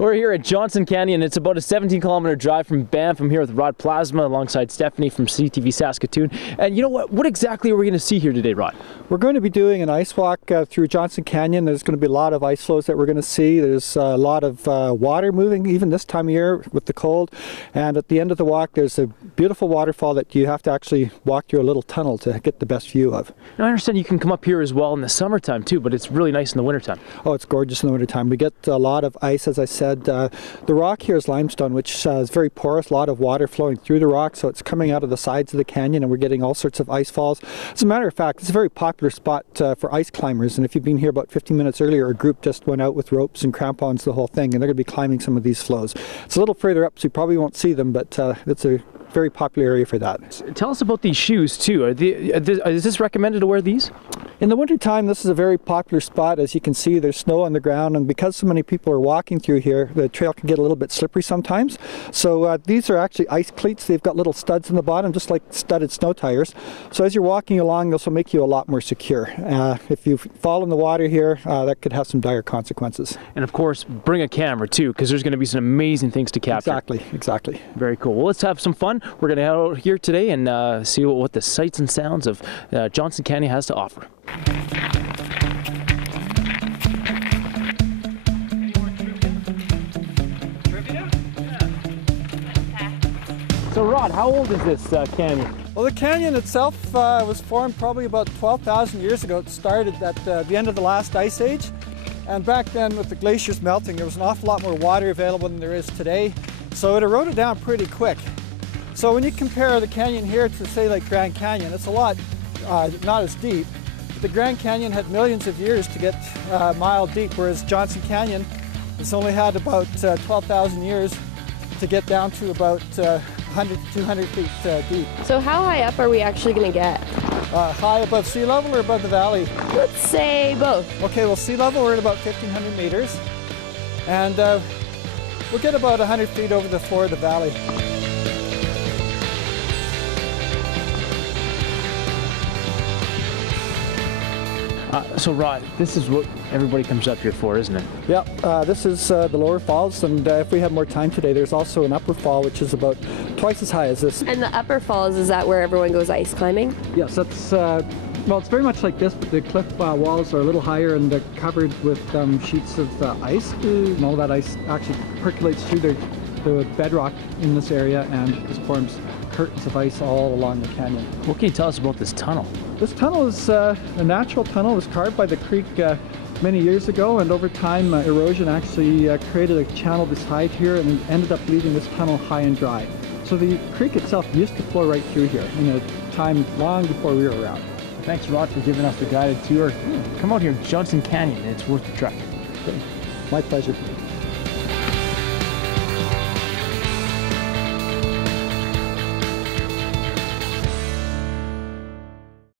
We're here at Johnson Canyon. It's about a 17-kilometer drive from Banff. I'm here with Rod Plasma alongside Stephanie from CTV Saskatoon. And you know what? What exactly are we going to see here today, Rod? We're going to be doing an ice walk through Johnson Canyon. There's going to be a lot of ice flows that we're going to see. There's a lot of water moving even this time of year with the cold. And at the end of the walk, there's a beautiful waterfall that you have to actually walk through a little tunnel to get the best view of. Now, I understand you can come up here as well in the summertime too, but it's really nice in the wintertime. Oh, it's gorgeous in the wintertime. We get a lot of ice, as I said. The rock here is limestone, which is very porous, a lot of water flowing through the rock, so it's coming out of the sides of the canyon, and we're getting all sorts of ice falls. As a matter of fact, it's a very popular spot for ice climbers, and if you've been here about 15 minutes earlier, a group just went out with ropes and crampons, the whole thing, and they're going to be climbing some of these flows. It's a little further up, so you probably won't see them, but it's a very popular area for that. Tell us about these shoes too. Is this recommended to wear these? In the wintertime, this is a very popular spot. As you can see, there's snow on the ground, and because so many people are walking through here, the trail can get a little bit slippery sometimes. So these are actually ice cleats. They've got little studs in the bottom, just like studded snow tires. So as you're walking along, this will make you a lot more secure. If you fall in the water here, that could have some dire consequences. And of course, bring a camera too, because there's going to be some amazing things to capture. Exactly. Very cool. Well, let's have some fun. We're going to head out here today and see what the sights and sounds of Johnson Canyon has to offer. So Rod, how old is this canyon? Well, the canyon itself was formed probably about 12,000 years ago. It started at the end of the last ice age. And back then, with the glaciers melting, there was an awful lot more water available than there is today. So it eroded down pretty quick. So when you compare the canyon here to, say, like Grand Canyon, it's a lot not as deep. The Grand Canyon had millions of years to get a mile deep, whereas Johnson Canyon has only had about 12,000 years to get down to about 100 to 200 feet deep. So how high up are we actually going to get? High above sea level or above the valley? Let's say both. Okay, well, sea level we're at about 1,500 meters, and we'll get about 100 feet over the floor of the valley. So Rod, this is what everybody comes up here for, isn't it? Yeah, this is the lower falls, and if we have more time today, there's also an upper fall, which is about twice as high as this. And the upper falls, is that where everyone goes ice climbing? Yes, that's, well, it's very much like this, but the cliff walls are a little higher, and they're covered with sheets of ice, and all that ice actually percolates through the bedrock in this area, and just forms curtains of ice all along the canyon. What can you tell us about this tunnel? This tunnel is a natural tunnel. It was carved by the creek many years ago, and over time erosion actually created a channel this height here and ended up leaving this tunnel high and dry. So the creek itself used to flow right through here in a time long before we were around. Thanks, Rod, for giving us the guided tour. Come out here, Johnson Canyon. It's worth the trek. My pleasure.